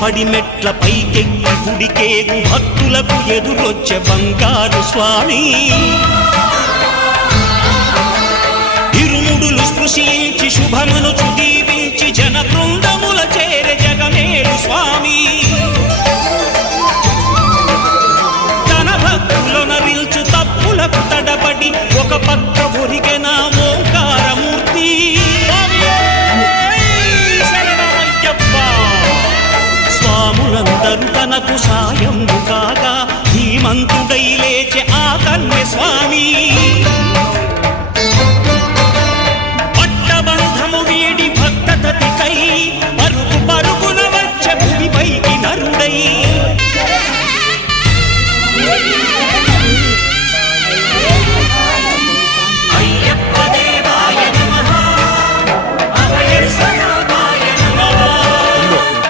పడిమెట్ల పైకెక్కి గుడికేగు భక్తులకు ఎదురొచ్చే బంగారు స్వామి ఇరుముడులు స్పృశించి శుభమనుచు దీవించి జన బృందముల చేరే జగమేలు స్వామి తన భక్తులను నిల్చు తప్పులకు తడబడి ఒక పక్క ఒరిగెన ఓంకారమూర్తి స్వాములందరూ తనకు సాయము కాగా ధీమంతుడై లేచే ఆ కన్య స్వామి